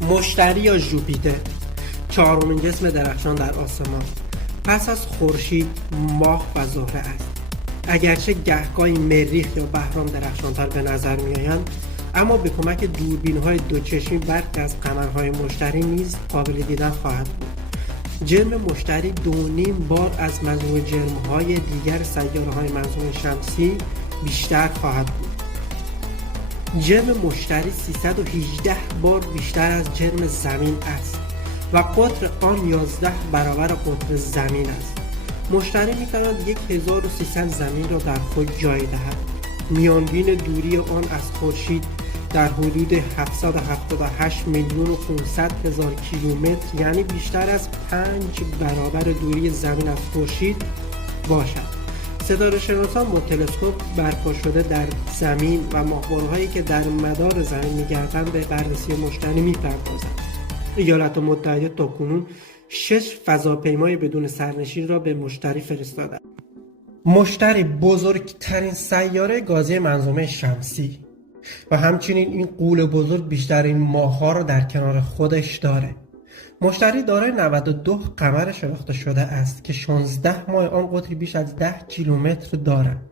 مشتری یا ژوپیتر، چهارمین جسم درخشان در آسمان پس از خورشید، ماه و زهره است. اگرچه گهگاهی مریخ یا بهرام درخشانتر به نظر می‌آیند، اما به کمک دوربین‌های دوچشمی برخی از قمرهای مشتری نیز قابل دیدن خواهد بود. جرم مشتری 2.5 بار از مجموع جرم‌های دیگر سیاره‌های منظومه شمسی بیشتر خواهد بود. جرم مشتری 318 بار بیشتر از جرم زمین است و قطر آن 11 برابر قطر زمین است. مشتری می‌تواند 1300 زمین را در خود جای دهد. میانگین دوری آن از خورشید در حدود 778,500,000 کیلومتر، یعنی بیشتر از 5 برابر دوری زمین از خورشید باشد. ستاره‌شناسان با تلسکوپ برپا شده در زمین و ماهوارهایی که در مدار زمین می‌گردند به بررسی مشتری می‌پردازند. ایالات متحده تاکنون 6 فضاپیمای بدون سرنشین را به مشتری فرستادند. مشتری بزرگترین سیاره گازی منظومه شمسی و همچنین این غول بزرگ بیشترین ماه‌ها را در کنار خودش داره. مشتری دارای 92 قمر شناخته شده است که 16 ماه آن قطری بیش از 10 کیلومتر دارند.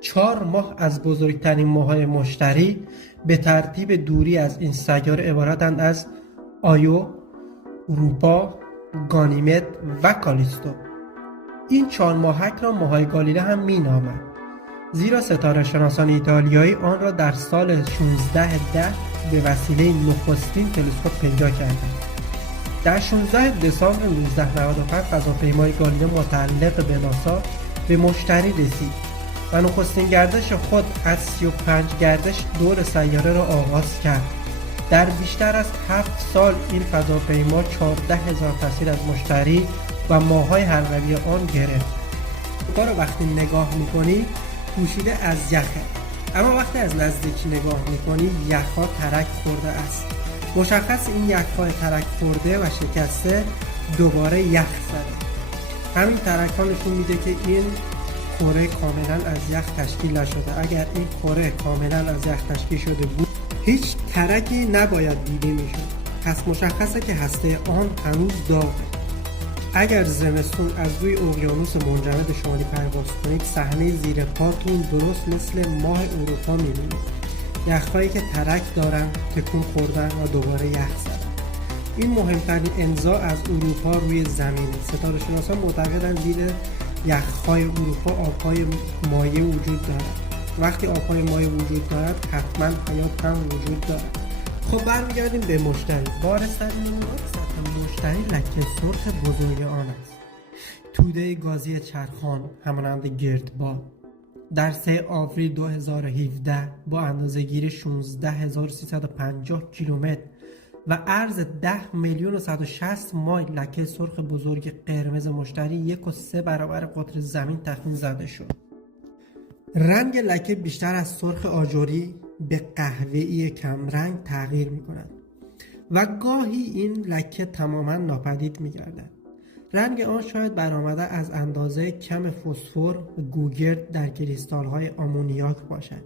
4 ماه از بزرگترین ماه‌های مشتری به ترتیب دوری از این سیاره عبارتند از آیو، اروپا، گانیمد و کالیستو. این 4 ماهک را ماه‌های گالیله هم می‌نامند، زیرا ستاره‌شناسان ایتالیایی آن را در سال 1610 به وسیله نخستین تلسکوپ پیدا کردند. در 16 دسامبر 1995 فضاپیمای گالیله متعلق به ناسا به مشتری رسید و نخستین گردش خود از 35 گردش دور سیاره را آغاز کرد. در بیشتر از 7 سال این فضاپیما 14,000 تصویر از مشتری و ماه‌های حلقوی آن گرفت. اروپا را وقتی نگاه می‌کنی پوشیده از یخه، اما وقتی از نزدیک نگاه می‌کنی یخ‌ها ترک خورده است. مشخص این یخ‌های ترک خورده و شکسته دوباره یخ زده. همین ترک‌ها نشون میده که این کره کاملا از یخ تشکیل نشده. اگر این کره کاملا از یخ تشکیل شده بود هیچ ترکی نباید دیده میشد. پس مشخصه که هسته آن هنوز داغه. اگر زمستون از روی اقیانوس منجمد شمالی پرواز کنید، صحنه زیر پاتون درست مثل ماه اروپا میبینید. یخ‌هایی که ترک دارن، تکون خوردن و دوباره یخ زدن. این مهمترین امضا از اروپا روی زمینه. ستاره‌شناسان معتقدند زیر یخ‌های اروپا آب‌های مایع وجود دارد. وقتی آب‌های مایع وجود دارد حتما حیات هم وجود دارد. خب برمیگردیم به مشتری. بارسترین نمونه سطح مشتری لکه سرخ بزرگ آن است. توده گازی چرخان همانند گردباد در 3 آوریل 2017 با اندازه‌گیری 16350 کیلومتر و عرض 10,160,000 مایل لکه سرخ بزرگ قرمز مشتری 1.3 برابر قطر زمین تخمین زده شد. رنگ لکه بیشتر از سرخ آجوری به قهوه‌ای کمرنگ تغییر می‌کند و گاهی این لکه تماماً ناپدید می‌گردد. رنگ آن شاید برآمده از اندازه کم فسفر و گوگرد در کریستال‌های آمونیاک باشد.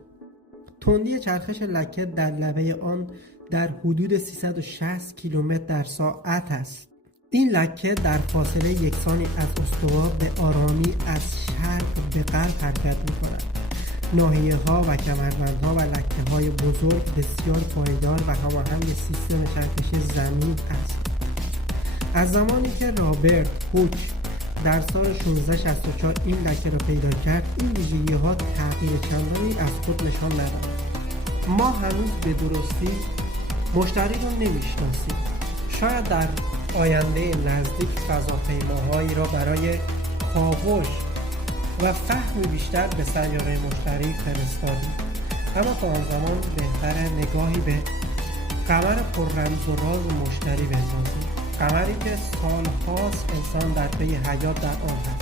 تندی چرخش لکه در لبه آن در حدود 360 کیلومتر در ساعت است. این لکه در فاصله یکسانی از استوا به آرامی از شرق به غرب حرکت می‌کند. ناحیه‌ها و کمربندها و لکه‌های بزرگ بسیار پایدار و هماهنگ سیستم چرخشی زمین است. از زمانی که رابرت هوک در سال 1664 این لکه را پیدا کرد، این ویژگی‌ها تغییر چندانی از خود نشان ندادند. ما هنوز به درستی مشتری را نمی‌شناسیم. شاید در آینده نزدیک فضاپیماهایی را برای کاوش و فهم بیشتر به سیاره مشتری فرستادیم، اما تا آن زمان بهتر نگاهی به قمر پررمز و راز مشتری بندازیم. قمری که سالهاست انسان در پی حیات در آن هست.